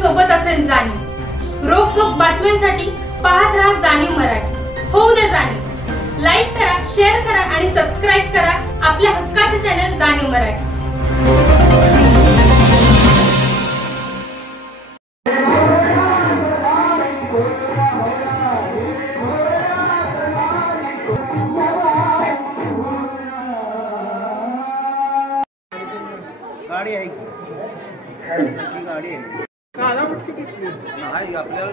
सोबत असेल जाणीव। रोखोक बातम्यांसाठी पाहत राहा जाणीव मराठी। होऊ दे जाणीव। लाईक करा, शेअर करा आणि सबस्क्राइब करा आपल्या हक्काचे चॅनल जाणीव मराठी। गाडी आहे की गाडी आहे काला उठती किती नाही आपल्याला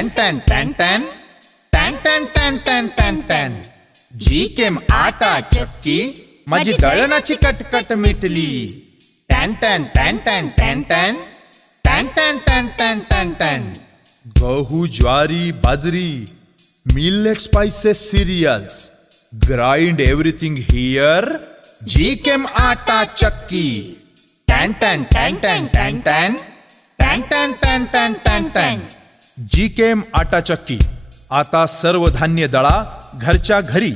टॅन टॅन टॅन टॅन टॅन टॅन टॅन टॅन टॅन टॅन जी केम आटा चक्की माझी दळणाची कटकट मिटली टॅन टॅन टॅन टॅन टॅन टॅन टॅन टॅन टॅन टॅन टॅन टॅन गहू ज्वारी बाजरी millet spices cereals grind everything here जी केम आटा चक्की टॅन टॅन टॅन टॅन टॅन टॅन टॅन टॅन टॅन टॅन टॅन टॅन जी केम आटा चक्की आता सर्व धान्य दळा घरच्या घरी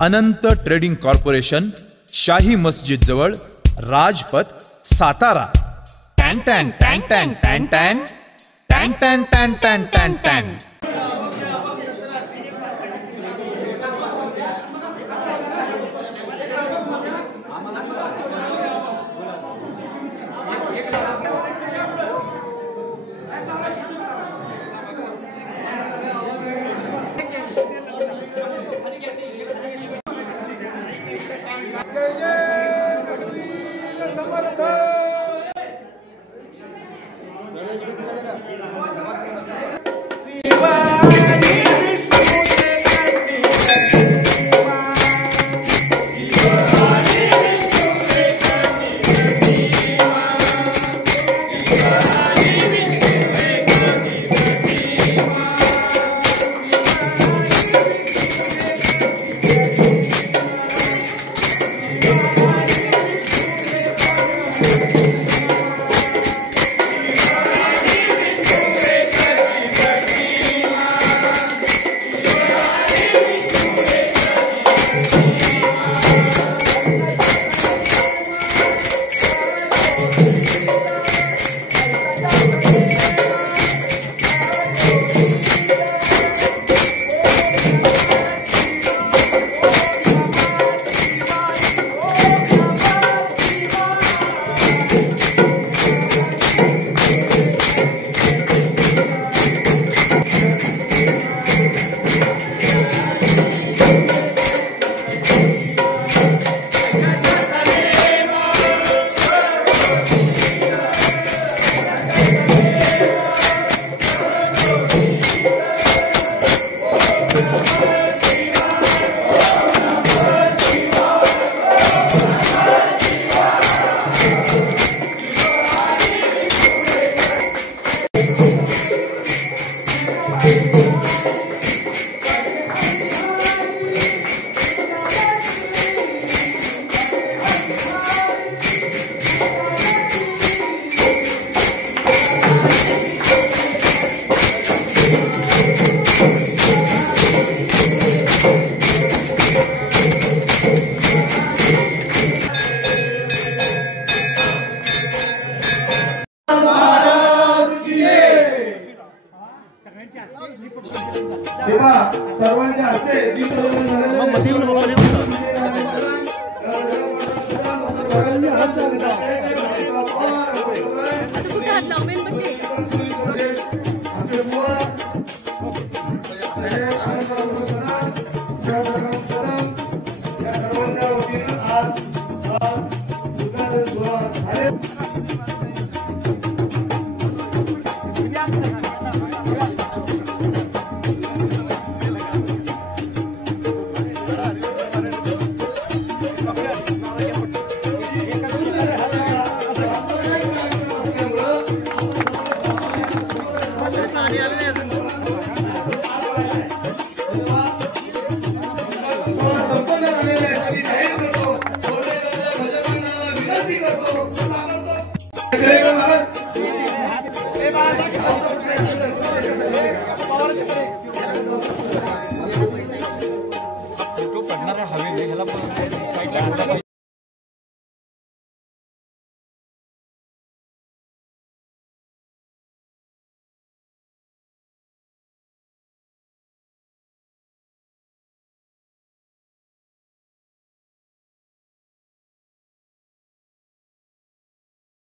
अनंत ट्रेडिंग कॉर्पोरेशन शाही मस्जिद जवळ राजपथ सातारा टॅन टॅन टॅन टॅन टॅन टॅन टॅन टॅन टॅन टॅन टॅन टॅन सर्वांच्या हस्ते आज